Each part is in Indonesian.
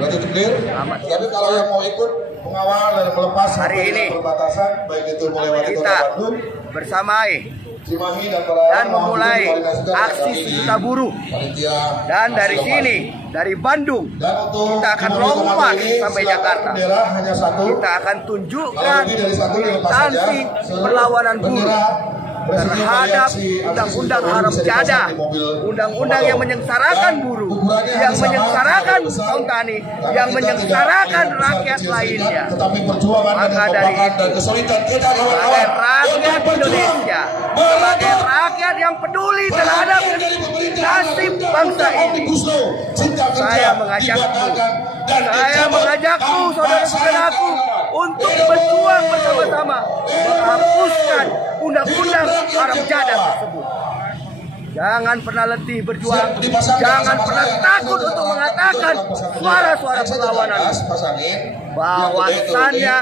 Berarti clear. Tapi kalau yang mau ikut mengawal dan melepas hari ini perbatasan, baik itu melewati Kota Bandung bersama Cimahi dan memulai aksi sejuta buruh. Dan dari sini, dari Bandung, kita akan lompat sampai Jakarta. Kita akan tunjukkan militansi perlawanan buruh terhadap undang-undang haram jadah, undang-undang yang menyengsarakan buruh, yang menyengsarakan kaum tani, yang menyengsarakan rakyat lainnya. Maka dari itu, sebagai rakyat Indonesia, sebagai rakyat yang peduli terhadap nasib bangsa ini, saya mengajakku, saudara-saudaraku, untuk berjuang bersama-sama menghapuskan undang-undang haram jadah tersebut. Jangan pernah letih berjuang, jangan pernah takut untuk mengatakan suara-suara perlawanan. Bahwasannya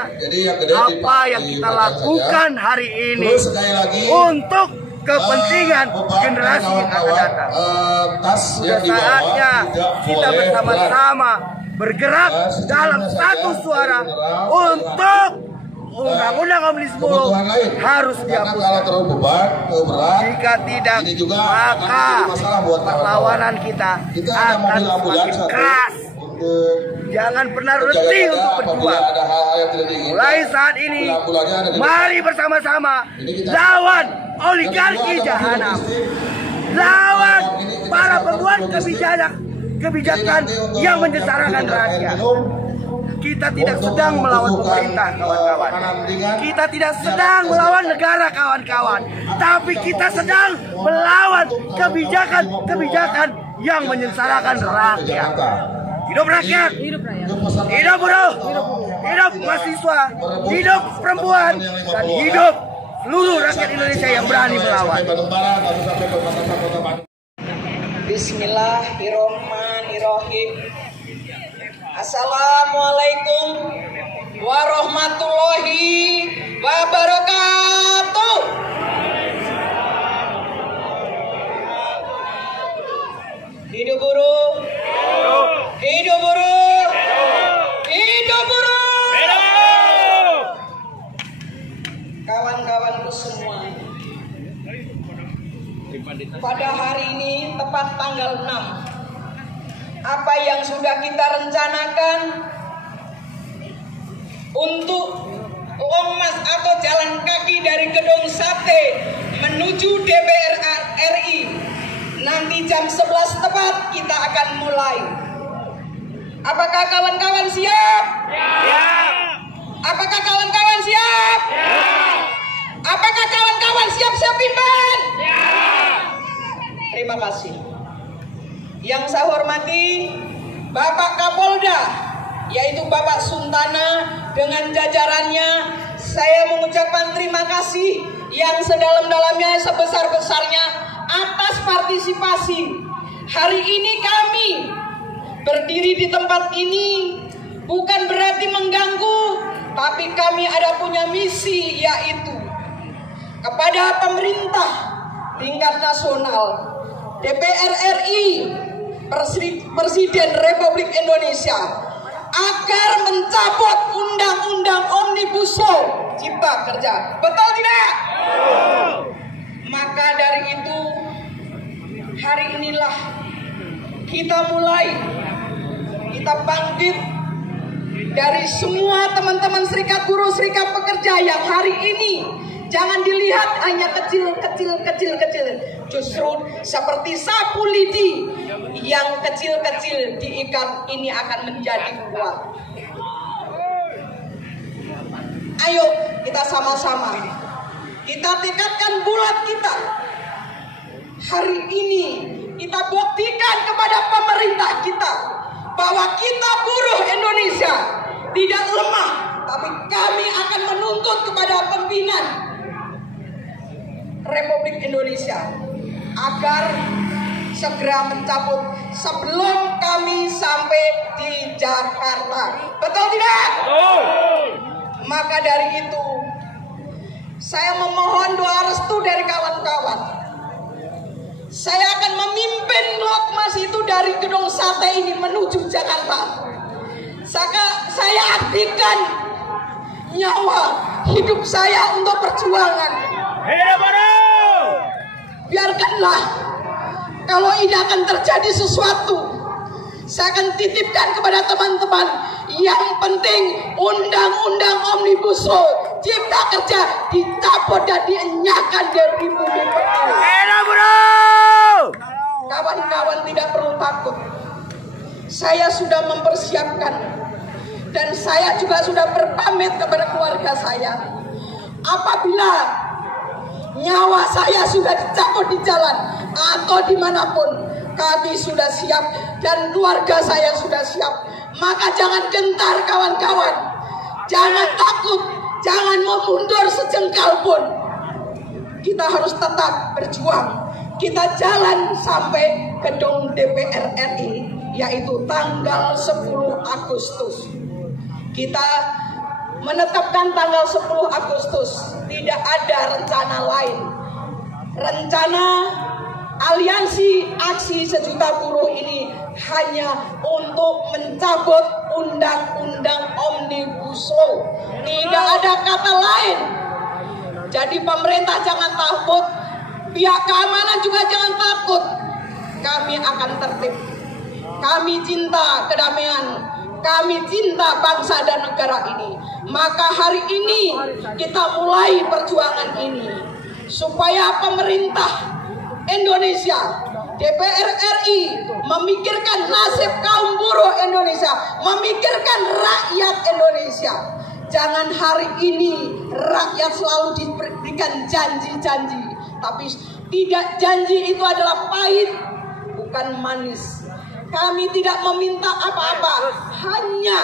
apa yang kita lakukan hari ini untuk kepentingan generasi yang akan datang. Sudah saatnya kita bersama-sama bergerak dalam satu suara untuk undang-undang Omnibus Law harus dihapuskan. Jika tidak, maka perlawanan kita akan semakin keras. Jangan pernah letih untuk berjuang. Mulai saat ini, mari bersama-sama lawan oligarki jahanam, lawan para pembuat kebijakan yang menyengsarakan rakyat. Kita tidak sedang melawan pemerintah, kawan-kawan. Kita tidak sedang melawan negara, kawan-kawan. Tapi kita sedang melawan kebijakan yang menyengsarakan rakyat. Hidup rakyat, hidup buruh, hidup mahasiswa, hidup perempuan, dan hidup seluruh rakyat Indonesia yang berani melawan. Bismillahirrahmanirrahim. Assalamualaikum warahmatullahi wabarakatuh. Hidup buruh, hidup buruh, hidup buruh. Kawan-kawanku semua, pada hari ini tepat tanggal 6, apa yang sudah kita rencanakan untuk longmas atau jalan kaki dari Gedung Sate menuju DPR RI, nanti jam 11 tepat kita akan mulai. Apakah kawan-kawan siap? Siap. Apakah kawan-kawan siap? Siap. Apakah kawan-kawan siap-siap pimpin? Siap. Terima kasih. Yang saya hormati Bapak Kapolda, yaitu Bapak Suntana dengan jajarannya, saya mengucapkan terima kasih yang sedalam-dalamnya, sebesar-besarnya atas partisipasi. Hari ini kami berdiri di tempat ini bukan berarti mengganggu, tapi kami ada punya misi, yaitu kepada pemerintah tingkat nasional, DPR RI, Presiden Republik Indonesia, agar mencabut undang-undang Omnibus Law Cipta Kerja. Betul tidak? Maka dari itu, hari inilah kita mulai, kita bangkit dari semua teman-teman serikat buruh, serikat pekerja yang hari ini jangan dilihat hanya kecil. Justru seperti sapu lidi yang kecil-kecil diikat ini akan menjadi kuat. Ayo kita sama-sama, kita tekadkan bulat kita. Hari ini kita buktikan kepada pemerintah kita bahwa kita buruh Indonesia tidak lemah, tapi kami akan menuntut kepada pimpinan Republik Indonesia agar segera mencabut sebelum kami sampai di Jakarta. Betul tidak? Maka dari itu saya memohon doa restu dari kawan-kawan. Saya akan memimpin Lokmas itu dari Gedung Sate ini menuju Jakarta. Saya abdikan nyawa hidup saya untuk perjuangan. Biarkanlah kalau ini akan terjadi sesuatu, saya akan titipkan kepada teman-teman. Yang penting undang-undang Omnibus Law Cipta Kerja dicabut dan dienyahkan dari bumi pertiwi. Kawan-kawan tidak perlu takut. Saya sudah mempersiapkan dan saya juga sudah berpamit kepada keluarga saya. Apabila nyawa saya sudah dicabut di jalan atau dimanapun, kami sudah siap dan keluarga saya sudah siap. Maka jangan gentar kawan-kawan, jangan takut, jangan mau mundur sejengkal pun. Kita harus tetap berjuang. Kita jalan sampai gedung DPR RI, yaitu tanggal 10 Agustus. Kita menetapkan tanggal 10 Agustus, tidak ada rencana lain. Rencana aliansi aksi sejuta buruh ini hanya untuk mencabut undang-undang Omnibus Law. Tidak ada kata lain. Jadi pemerintah jangan takut, pihak keamanan juga jangan takut. Kami akan tertib. Kami cinta kedamaian. Kami cinta bangsa dan negara ini. Maka hari ini kita mulai perjuangan ini supaya pemerintah Indonesia, DPR RI memikirkan nasib kaum buruh Indonesia, memikirkan rakyat Indonesia. Jangan hari ini rakyat selalu diberikan janji-janji, tapi tidak, janji itu adalah pahit, bukan manis. Kami tidak meminta apa-apa, hanya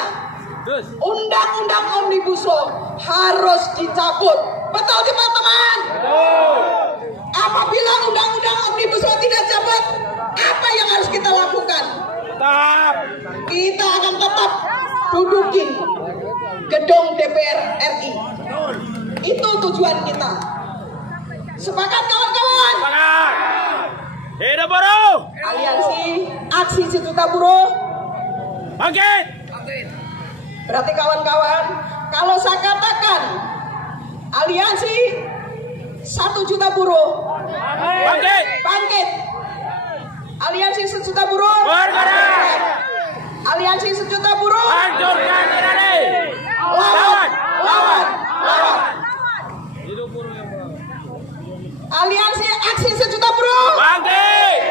undang-undang Omnibus Law harus dicabut. Betul teman-teman? Apabila undang-undang Omnibus Law tidak dicabut, apa yang harus kita lakukan? Kita akan tetap dudukin gedung DPR RI. Itu tujuan kita. Sepakat kawan-kawan? Hidup buruh! Aliansi Aksi Sejuta Buruh Bangkit! Berarti kawan-kawan, kalau saya katakan aliansi 1 juta buruh Bangkit! bangkit, aliansi 1 juta buruh Bergerak! aliansi 1 juta buruh Hancurkan ini! lawan, lawan, lawan. Aliansi Aksi Sejuta Buruh Bangkit!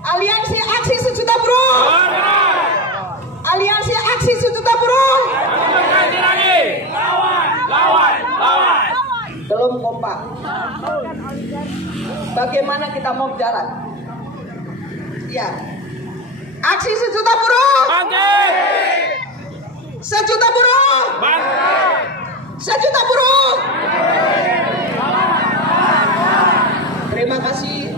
aliansi Aksi Sejuta Buruh Bergerak! aliansi Aksi Sejuta Buruh Hancurkan ini! Lawan! Lawan! Lawan! belum kompak. Bagaimana kita mau jalan? Ya, Aksi Sejuta Buruh Bangkit! 1 juta buruh Bangkit! 1 juta buruh. Terima kasih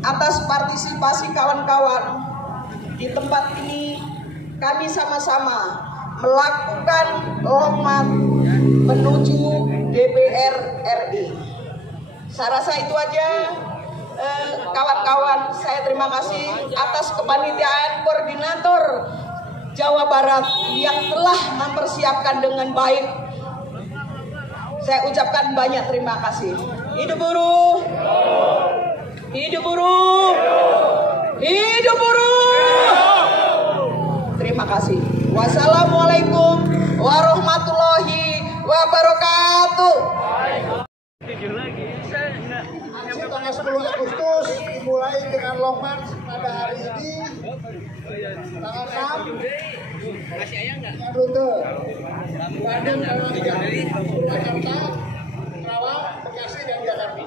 atas partisipasi kawan-kawan. Di tempat ini kami sama-sama melakukan longmat menuju DPR RI. Saya rasa itu aja kawan-kawan. Saya terima kasih atas kepanitiaan koordinator Jawa Barat yang telah mempersiapkan dengan baik. Saya ucapkan banyak terima kasih. Hidup buruh! Hidup buruh! Hidup buruh! Terima kasih. Wassalamualaikum warahmatullahi wabarakatuh. Aksi tanggal 10 Agustus dimulai dengan long march pada hari ini tanggal 6 dengan rute Bandung, Purwakarta, Karawang, Bekasi, dan Jakarta.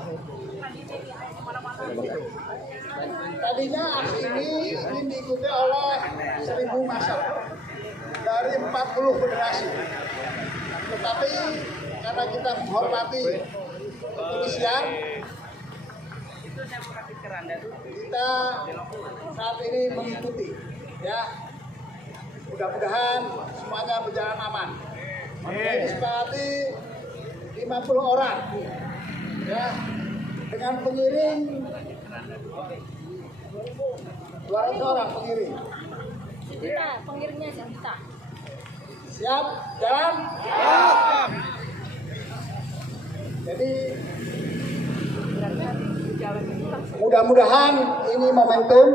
Tadinya aksi ini ingin diikuti oleh 1.000 massa dari 40 federasi, tetapi karena kita menghormati kepolisian, kita saat ini mengikuti, ya. Mudah-mudahan semuanya berjalan aman. Ini sepati 50 orang, ya, dengan pengiring 200 orang pengiring. Kita pengirimnya kita. Siap, jalan. Siap. Jadi mudah-mudahan ini momentum.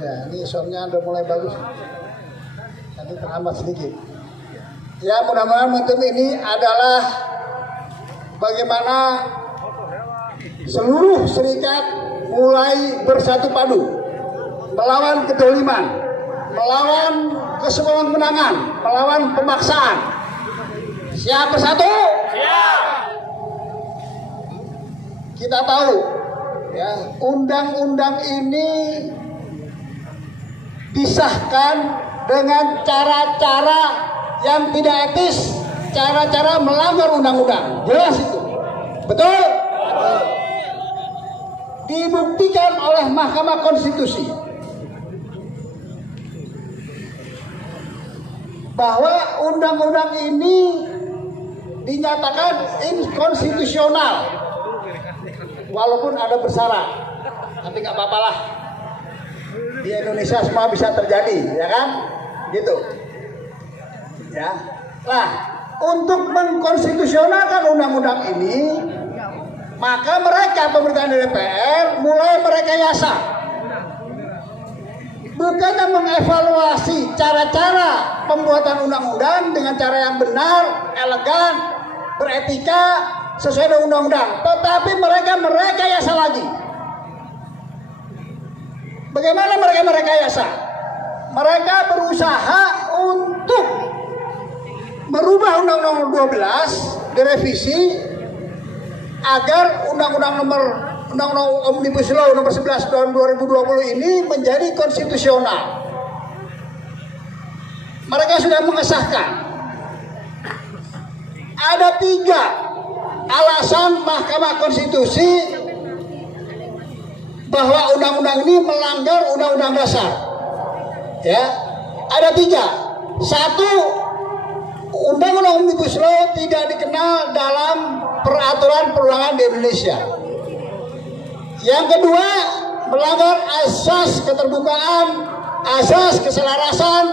Ya, ini soundnya udah mulai bagus. Tadi terhambat sedikit. Ya, mudah-mudahan momentum ini adalah bagaimana seluruh serikat mulai bersatu padu melawan kedoliman, melawan kesewenang-wenangan, melawan pemaksaan. Siap bersatu? Siap. Kita tahu ya, undang-undang ini disahkan dengan cara-cara yang tidak etis, cara-cara melanggar undang-undang. Jelas itu. Betul? Dibuktikan oleh Mahkamah Konstitusi bahwa undang-undang ini dinyatakan inkonstitusional walaupun ada bersyarat, tapi nggak apa-apa lah, di Indonesia semua bisa terjadi, ya kan, gitu ya. Nah, untuk mengkonstitusionalkan undang-undang ini, maka mereka pemerintahan DPR mulai merekayasa, bukannya mengevaluasi cara-cara pembuatan undang-undang dengan cara yang benar, elegan, beretika, sesuai dengan undang-undang, tetapi mereka merekayasa lagi. Bagaimana mereka merekayasa? Mereka berusaha untuk merubah Undang-Undang 12 direvisi agar Undang-Undang Omnibus Law nomor 11 tahun 2020 ini menjadi konstitusional. Mereka sudah mengesahkan. Ada 3 alasan Mahkamah Konstitusi bahwa undang-undang ini melanggar Undang-Undang Dasar. Ya, ada 3. 1, Undang-Undang Omnibus Law tidak dikenal dalam peraturan perundangan di Indonesia. Yang kedua, melanggar asas keterbukaan, asas keselarasan,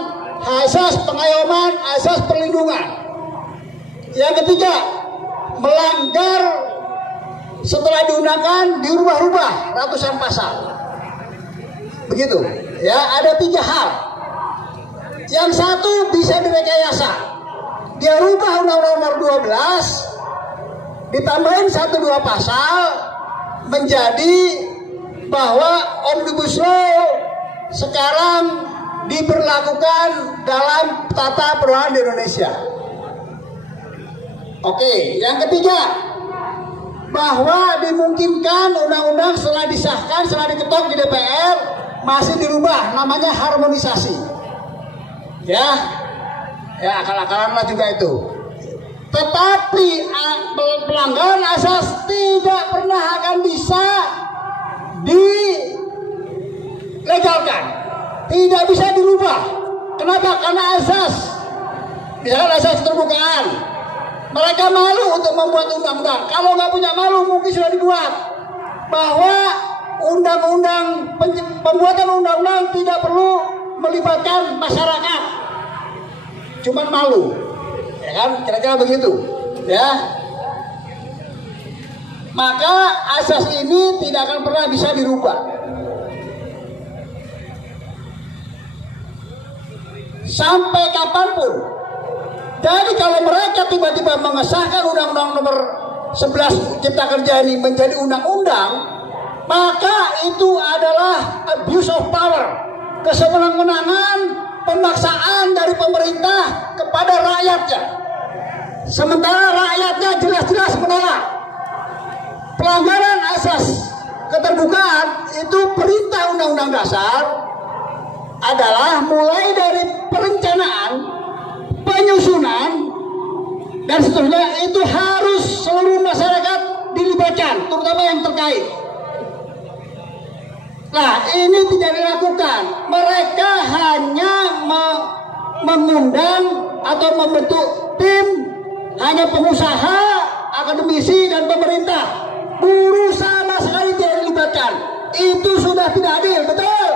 asas pengayoman, asas perlindungan. Yang ketiga, melanggar setelah diundangkan dirubah-rubah ratusan pasal. Begitu. Ya, ada 3 hal. Yang satu bisa direkayasa. Dia rubah Undang-Undang nomor 12, ditambahin 1-2 pasal menjadi bahwa Omnibus Law sekarang diberlakukan dalam tata perundangan di Indonesia. Oke, yang ketiga, bahwa dimungkinkan undang-undang setelah disahkan, setelah diketok di DPR masih dirubah, namanya harmonisasi. Ya, akal-akalan lah juga itu. Tetapi pelanggaran asas tidak pernah akan bisa dilegalkan, tidak bisa dirubah. Kenapa? Karena asas, misalkan asas keterbukaan, mereka malu untuk membuat undang-undang. Kalau nggak punya malu, mungkin sudah dibuat bahwa pembuatan undang-undang tidak perlu melibatkan masyarakat, cuman malu, ya kan? Kira-kira begitu, ya. Maka asas ini tidak akan pernah bisa dirubah. Sampai kapanpun. Jadi kalau mereka tiba-tiba mengesahkan Undang-Undang nomor 11 Cipta Kerja ini menjadi undang-undang, maka itu adalah abuse of power, kesewenang-wenangan, pemaksaan dari pemerintah kepada rakyatnya. Sementara rakyatnya jelas-jelas menolak. Pelanggaran asas keterbukaan itu perintah Undang-Undang Dasar adalah mulai dari perencanaan, penyusunan, dan seterusnya, itu harus seluruh masyarakat dilibatkan, terutama yang terkait. Nah, ini tidak dilakukan. Mereka hanya mengundang atau membentuk tim, hanya pengusaha, akademisi, dan pemerintah. Buruh sama sekali tidak dilibatkan. Itu sudah tidak adil, betul?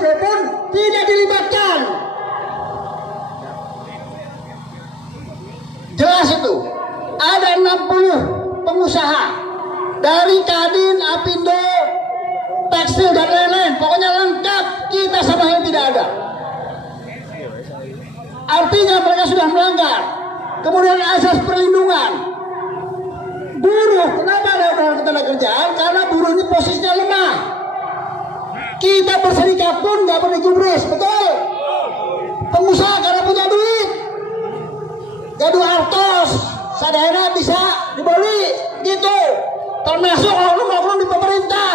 Mekanisme pun tidak dilibatkan. Jelas itu. Ada 60 pengusaha dari Kadin, Apindo, tekstil dan lain-lain. Pokoknya lengkap, kita sama yang tidak ada. Artinya mereka sudah melanggar. Kemudian asas perlindungan buruh. Kenapa ada undang-undang ketenagakerjaan? Karena buruh ini posisinya lemah. Kita berserikat pun nggak boleh gubris, betul? Pengusaha karena punya duit, gaduh artos, sadayana bisa dibeli, gitu. Termasuk oknum-oknum di pemerintah,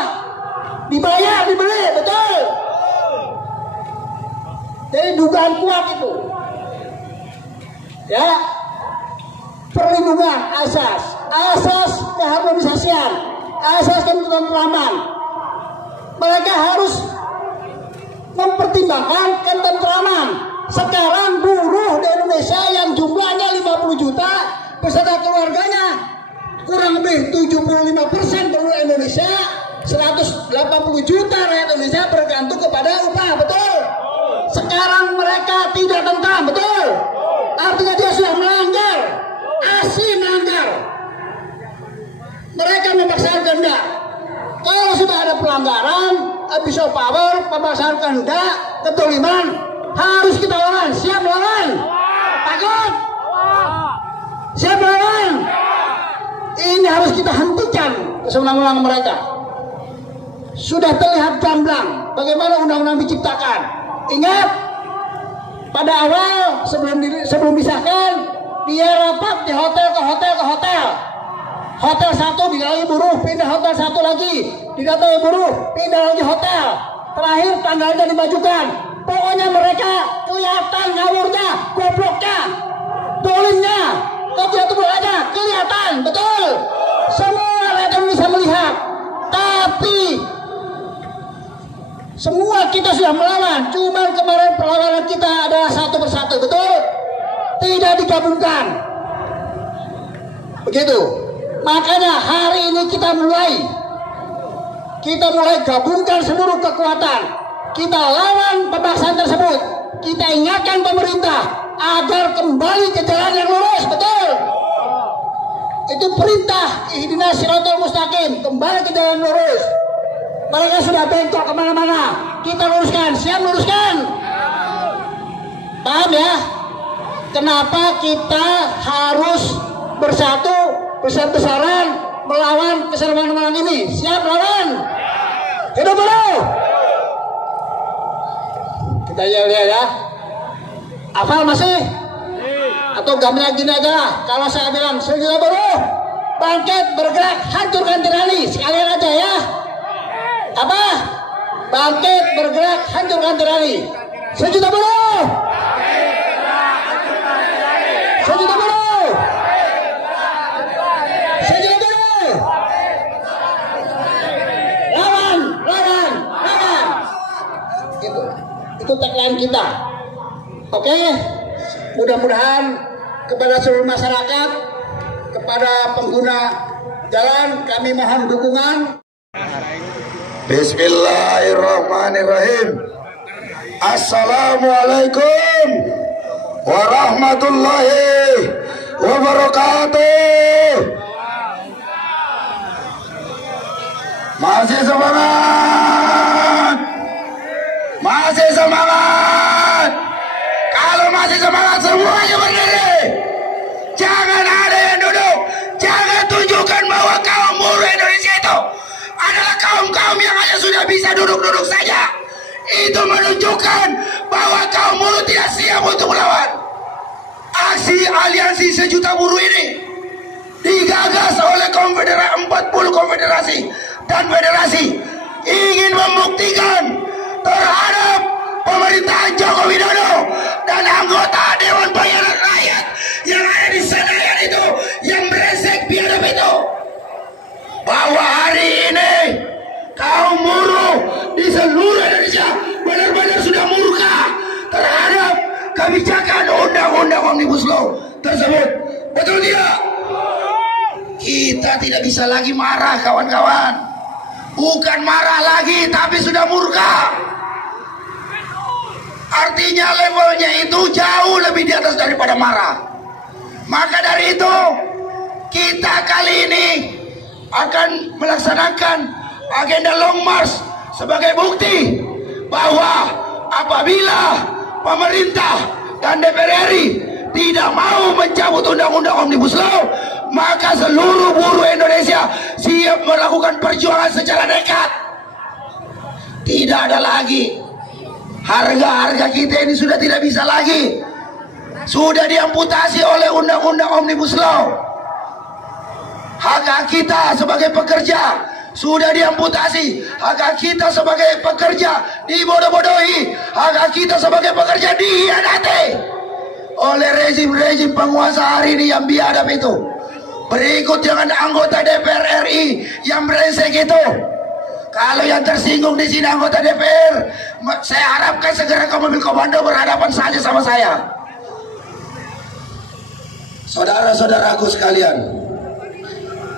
dibayar, dibeli, betul? Jadi dugaan kuat itu. Ya, perlindungan asas keharmonisasian, asas ketentraman. Mereka harus mempertimbangkan ketentraman. Sekarang buruh di Indonesia yang jumlahnya 50 juta beserta keluarganya, kurang lebih 75% penduduk Indonesia, 180 juta rakyat Indonesia bergantung kepada upah, betul? Sekarang mereka tidak tentram, betul? Artinya dia sudah melanggar, asli melanggar. Mereka memaksakan kehendak. Kalau sudah ada pelanggaran, abuse of power, memaksakan kehendak, ketoliman, harus kita lawan. Siap lawan? Takut? Siap lawan? Ini harus kita hentikan kesewenang-wenangan mereka. Sudah terlihat gamblang bagaimana undang-undang diciptakan. Ingat, pada awal sebelum disahkan, dia rapat di hotel ke hotel ke hotel. Hotel satu didatangi buruh, pindah hotel satu lagi, didatangi buruh, pindah lagi hotel. Terakhir tanggalnya dimajukan. Pokoknya mereka kelihatan ngawurnya, gobloknya, dolimnya, kegiatan kelihatan, betul. Semua rakyat bisa melihat. Tapi semua kita sudah melawan. Cuma kemarin perlawanan kita adalah satu persatu, betul? Tidak digabungkan. Begitu. Makanya hari ini kita mulai gabungkan seluruh kekuatan. Kita lawan pemaksaan tersebut. Kita ingatkan pemerintah agar kembali ke jalan yang lurus, betul? Itu perintah ihdinas siratal mustaqim, kembali ke jalan lurus. Mereka sudah bengkok kemana-mana, kita luruskan. Siap luruskan? Paham ya? Kenapa kita harus bersatu, besar-besaran melawan keserakahan ini? Siap lawan? Hidup buruh! Kita lihat ya. Hafal masih? Atau gambarnya gini aja? Kalau saya bilang sejuta buruh, bangkit, bergerak, hancurkan tirani. Sekalian aja ya. Apa? Bangkit, bergerak, hancurkan tirani. Sejuta buruh! Sejuta buruh! Sejuta buruh! Lawan! Itu tagline kita. Oke? Mudah-mudahan kepada seluruh masyarakat, kepada pengguna jalan, kami mohon dukungan. Bismillahirrahmanirrahim. Assalamualaikum warahmatullahi wabarakatuh. Masih semangat. Masih semangat. Kalau masih semangat, semuanya berdiri. Jangan ada yang duduk. Jangan tunjukkan bahwa kaum buruh Indonesia itu adalah kaum-kaum yang hanya sudah bisa duduk-duduk saja. Itu menunjukkan bahwa kaum buruh tidak siap untuk melawan. Aksi aliansi sejuta buruh ini digagas oleh 40 konfederasi dan federasi, ingin membuktikan terhadap pemerintahan Joko Widodo dan anggota Dewan Pembinaan Rakyat yang ada di Senayan itu, yang brengsek biadab itu, bahwa hari ini kaum buruh di seluruh Indonesia benar-benar sudah murka terhadap kebijakan undang-undang Omnibus Law tersebut. Betul tidak? Kita tidak bisa lagi marah, kawan-kawan. Bukan marah lagi, tapi sudah murka. Artinya levelnya itu jauh lebih di atas daripada marah. Maka dari itu kita kali ini akan melaksanakan agenda Long March sebagai bukti bahwa apabila pemerintah dan DPR RI tidak mau mencabut undang-undang Omnibus Law, maka seluruh buruh Indonesia siap melakukan perjuangan secara nekat. Tidak ada lagi harga-harga kita ini sudah tidak bisa lagi, sudah diamputasi oleh undang-undang Omnibus Law. Hak kita sebagai pekerja sudah diamputasi, hak kita sebagai pekerja dibodoh-bodohi, hak kita sebagai pekerja dihianati oleh rezim-rezim penguasa hari ini yang biadab itu. Berikut dengan anggota DPR RI yang brengsek itu. Kalau yang tersinggung di sini anggota DPR, saya harapkan segera ke mobil komando berhadapan saja sama saya. Saudara-saudaraku sekalian,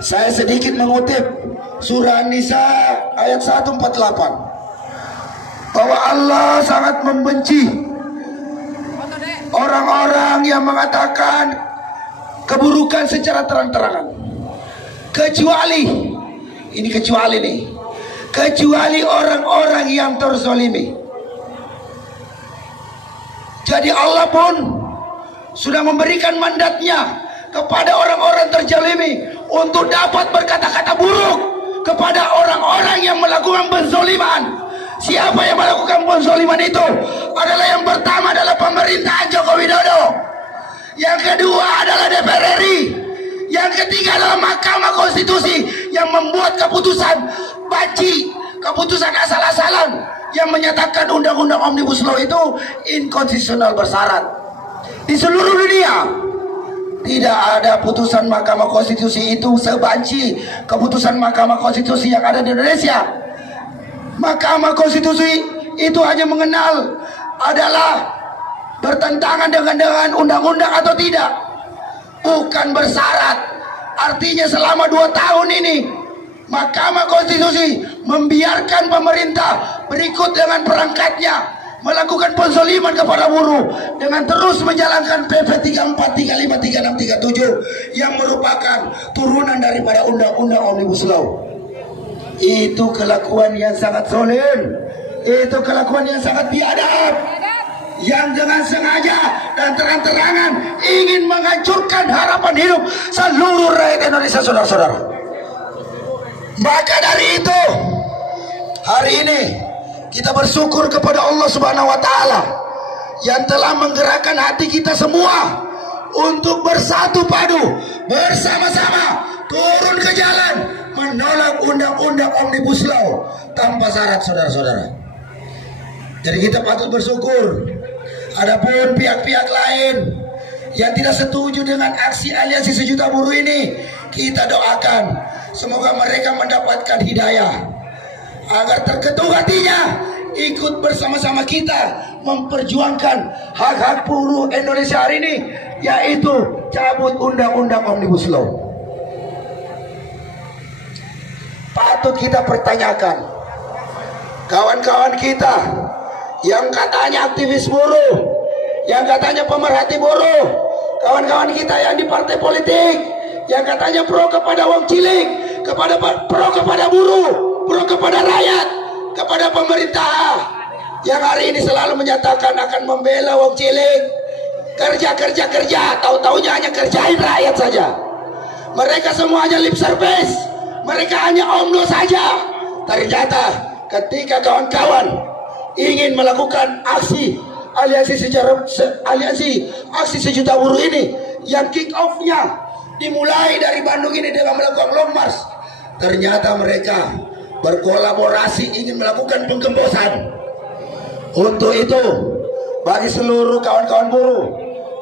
saya sedikit mengutip surah An-Nisa ayat 148 bahwa Allah sangat membenci orang-orang yang mengatakan keburukan secara terang-terangan, kecuali orang-orang yang terzalimi. Jadi Allah pun sudah memberikan mandatnya kepada orang-orang terzalimi untuk dapat berkata-kata buruk kepada orang-orang yang melakukan penzaliman. Siapa yang melakukan penzaliman itu? Adalah yang pertama adalah pemerintahan Joko Widodo, yang kedua adalah DPR RI, yang ketiga adalah Mahkamah Konstitusi yang membuat keputusan banci, keputusan asal-asalan yang menyatakan undang-undang Omnibus Law itu inkonstitusional bersyarat. Di seluruh dunia tidak ada putusan Mahkamah Konstitusi itu sebanci keputusan Mahkamah Konstitusi yang ada di Indonesia. Mahkamah Konstitusi itu hanya mengenal adalah bertentangan dengan undang-undang atau tidak, bukan bersyarat. Artinya selama 2 tahun ini Mahkamah Konstitusi membiarkan pemerintah berikut dengan perangkatnya melakukan penzaliman kepada buruh dengan terus menjalankan PP 34, 35, 36, 37 yang merupakan turunan daripada undang-undang Omnibus Law. Itu kelakuan yang sangat zalim, itu kelakuan yang sangat biadab, yang dengan sengaja dan terang-terangan ingin menghancurkan harapan hidup seluruh rakyat Indonesia, saudara-saudara. Maka dari itu hari ini kita bersyukur kepada Allah Subhanahu wa taala yang telah menggerakkan hati kita semua untuk bersatu padu bersama-sama turun ke jalan menolak undang-undang Omnibus Law tanpa syarat, saudara-saudara. Jadi kita patut bersyukur. Adapun pihak-pihak lain yang tidak setuju dengan aksi aliansi sejuta buruh ini, kita doakan semoga mereka mendapatkan hidayah agar terketuk hatinya ikut bersama-sama kita memperjuangkan hak-hak buruh Indonesia hari ini, yaitu cabut undang-undang Omnibus Law. Patut kita pertanyakan kawan-kawan kita yang katanya aktivis buruh, yang katanya pemerhati buruh, kawan-kawan kita yang di partai politik, yang katanya pro kepada wong cilik, pro kepada buruh, pro kepada rakyat, kepada pemerintah, yang hari ini selalu menyatakan akan membela wong cilik, kerja, tahu-taunya hanya kerjain rakyat saja. Mereka semua hanya lip service, mereka hanya omno saja. Ternyata ketika kawan-kawan ingin melakukan aksi aksi sejuta buruh ini yang kick off-nya dimulai dari Bandung ini dengan melakukan Long March, ternyata mereka berkolaborasi ingin melakukan penggembosan. Untuk itu bagi seluruh kawan-kawan buruh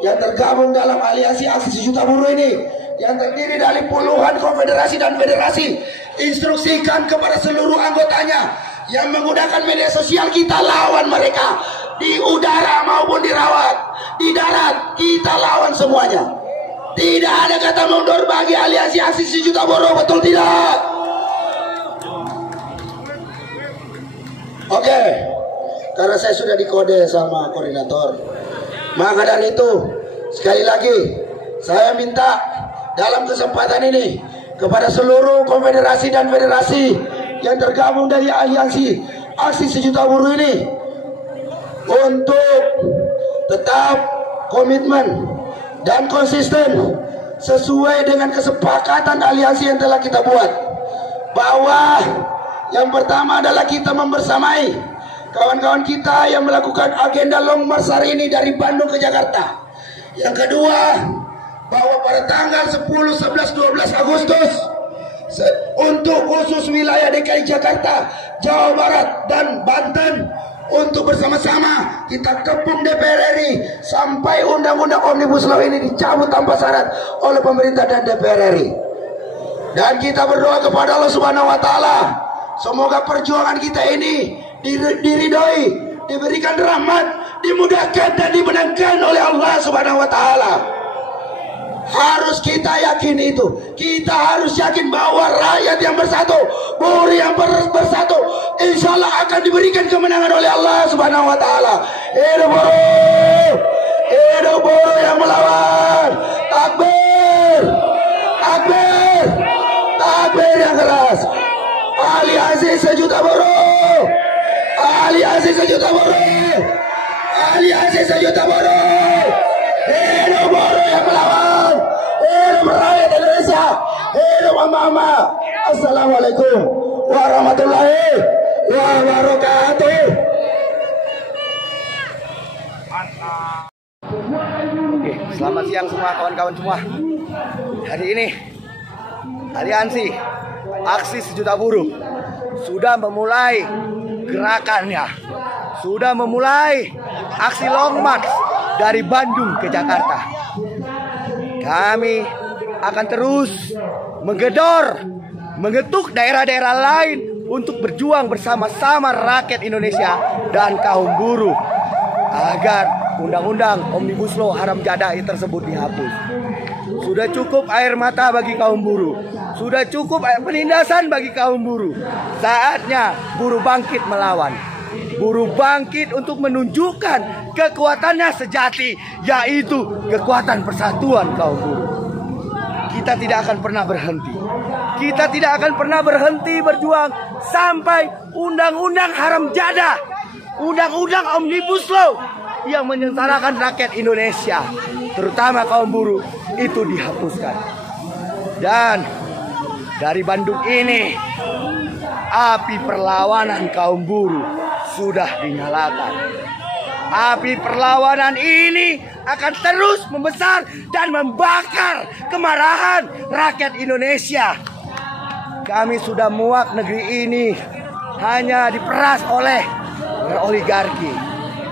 yang tergabung dalam aliansi aksi sejuta buruh ini yang terdiri dari puluhan konfederasi dan federasi, instruksikan kepada seluruh anggotanya yang menggunakan media sosial, kita lawan mereka di udara maupun di darat, kita lawan semuanya. Tidak ada kata mundur bagi aliansi aksi sejuta buruh, betul tidak? Oke, karena saya sudah dikode sama koordinator. Maka dari itu, sekali lagi saya minta dalam kesempatan ini kepada seluruh konfederasi dan federasi yang tergabung dari aliansi aksi sejuta buruh ini untuk tetap komitmen dan konsisten sesuai dengan kesepakatan aliansi yang telah kita buat, bahwa yang pertama adalah kita membersamai kawan-kawan kita yang melakukan agenda long march hari ini dari Bandung ke Jakarta. Yang kedua, bahwa pada tanggal 10, 11, 12 Agustus untuk khusus wilayah DKI Jakarta, Jawa Barat dan Banten, untuk bersama-sama kita kepung DPR RI sampai undang-undang Omnibus Law ini dicabut tanpa syarat oleh pemerintah dan DPR RI. Dan kita berdoa kepada Allah Subhanahu wa taala, semoga perjuangan kita ini diridhoi, diberikan rahmat, dimudahkan dan dimenangkan oleh Allah Subhanahu wa taala. Harus kita yakin itu. Kita harus yakin bahwa rakyat yang bersatu, buruh yang bersatu, insya Allah akan diberikan kemenangan oleh Allah Subhanahu wa taala. Hidup buruh, hidup buruh yang melawan. Takbir, takbir, takbir yang keras. Aliansi sejuta buruh, aliansi sejuta buruh, aliansi sejuta buruh. Hidup buruh yang melawan, hidup rakyat Indonesia, hidup mama-mama. Assalamualaikum warahmatullahi wabarakatuh. Oke, selamat siang semua kawan-kawan semua. Hari ini aliansi aksi sejuta buruh sudah memulai gerakannya, sudah memulai aksi long march dari Bandung ke Jakarta. Kami akan terus menggedor, mengetuk daerah-daerah lain untuk berjuang bersama-sama rakyat Indonesia dan kaum buruh agar undang-undang Omnibus Law haram jadai tersebut dihapus. Sudah cukup air mata bagi kaum buruh, sudah cukup penindasan bagi kaum buruh. Saatnya buruh bangkit melawan. Buruh bangkit untuk menunjukkan kekuatannya sejati, yaitu kekuatan persatuan kaum buruh. Kita tidak akan pernah berhenti. Kita tidak akan pernah berhenti berjuang sampai undang-undang haram jada, undang-undang Omnibus Law yang menyengsarakan rakyat Indonesia, terutama kaum buruh, itu dihapuskan. Dan dari Bandung ini, api perlawanan kaum buruh sudah dinyalakan. Api perlawanan ini akan terus membesar dan membakar kemarahan rakyat Indonesia. Kami sudah muak negeri ini hanya diperas oleh oligarki.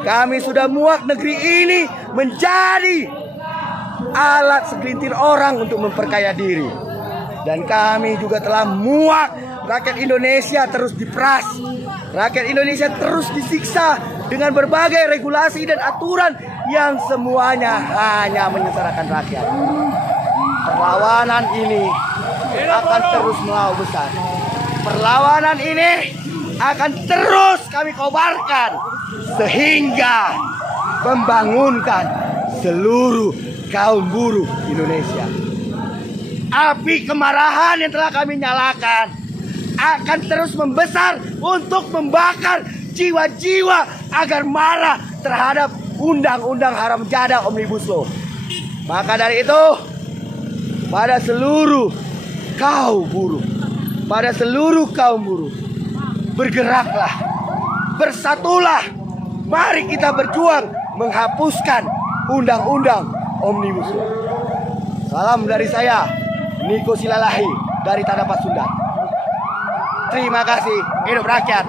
Kami sudah muak negeri ini menjadi alat segelintir orang untuk memperkaya diri. Dan kami juga telah muak rakyat Indonesia terus diperas. Rakyat Indonesia terus disiksa dengan berbagai regulasi dan aturan yang semuanya hanya menyengsarakan rakyat. Perlawanan ini akan terus melawan besar. Perlawanan ini akan terus kami kobarkan sehingga membangunkan seluruh kaum buruh Indonesia. Api kemarahan yang telah kami nyalakan akan terus membesar untuk membakar jiwa-jiwa agar marah terhadap undang-undang haram jada Omnibus Law. Maka dari itu, pada seluruh kaum buruh, bergeraklah, bersatulah, mari kita berjuang menghapuskan undang-undang Omnibus Law. Salam dari saya, Niko Silalahi dari Tanah Pasundan. Terima kasih, hidup rakyat.